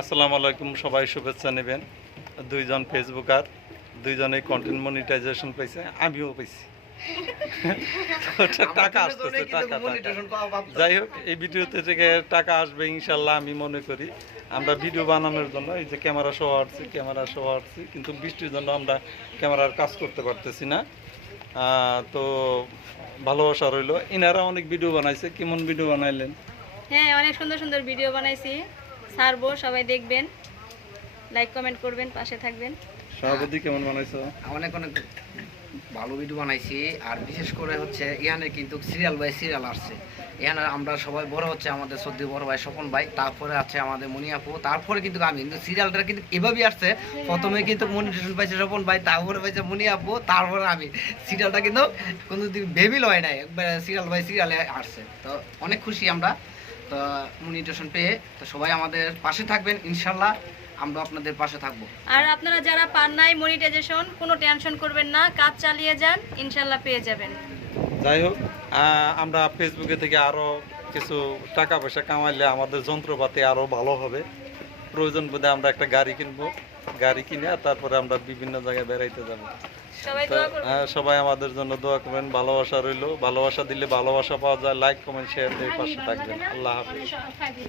আসসালামু আলাইকুম, সবাই শুভেচ্ছা নেবেন। দুইজন ফেসবুকার, দুইজনেই কন্টেন্ট মনিটাইজেশন পাইছে, আমিও পাইছি। টাকা আসতেছে, টাকা। যাই হোক, এই ভিডিওতে থেকে টাকা আসবে ইনশাল্লাহ আমি মনে করি। আমরা ভিডিও বানানোর জন্য এই যে ক্যামেরা সহ আসছি, কিন্তু বৃষ্টির জন্য আমরা ক্যামেরার কাজ করতে পারতেছি না। তো ভালোবাসা রইলো। ইনারা অনেক ভিডিও বানাইছে, কেমন ভিডিও বানাইলেন? হ্যাঁ, অনেক সুন্দর সুন্দর ভিডিও বানাইছি, ছাড়বো, সবাই দেখবেন, লাইক কমেন্ট করবেন, পাশে থাকবেন। সভাপতি কেমন বানাইছো? অনেক ভালো ভিডিও বানাইছি। আর বিশেষ করে হচ্ছে এখানে কিন্তু সিরিয়াল বাই সিরিয়াল আসছে। এখানে আমরা সবাই বড় হচ্ছে আমাদের সদ্য বড় ভাই স্বপন ভাই, তারপরে আছে আমাদের মনিয়াপু, তারপরে কিন্তু আমি, কিন্তু সিরিয়ালটা কিন্তু এভাবেই আসছে। প্রথমে কিন্তু মনিটেশন পাইছে স্বপন ভাই, তারপরে পাইছে মনিয়াপু, তারপরে আমি। সিরিয়ালটা কিন্তু কোনোদিন ভেবিল হয় নাই, একবার সিরিয়াল বাই সিরিয়ালে আসছে। তো অনেক খুশি আমরা তো মনিটেশন পেয়ে। তো সবাই আমাদের পাশে থাকবেন, ইনশাল্লাহ আমরা আপনাদের পাশে থাকবো। আর আপনারা যারা পান নাই মনিটাইজেশন, কোনো টেনশন করবেন না, কাজ চালিয়ে যান, ইনশাল্লাহ পেয়ে যাবেন। যাই হোক, আমরা ফেসবুকে থেকে আরও কিছু টাকা পয়সা কামাইলে আমাদের যন্ত্রপাতি আরও ভালো হবে। প্রয়োজন বোধে আমরা একটা গাড়ি কিনবো, গাড়ি কিনে তারপরে আমরা বিভিন্ন জায়গায় বেড়াইতে যাবো। সবাই দোয়া করবেন। সবাই আমাদের জন্য দোয়া করবেন, ভালোবাসা রইলো। ভালোবাসা দিলে ভালোবাসা পাওয়া যায়। লাইক কমেন্ট শেয়ার দিয়ে পাশে থাকবেন। আল্লাহ হাফিজ।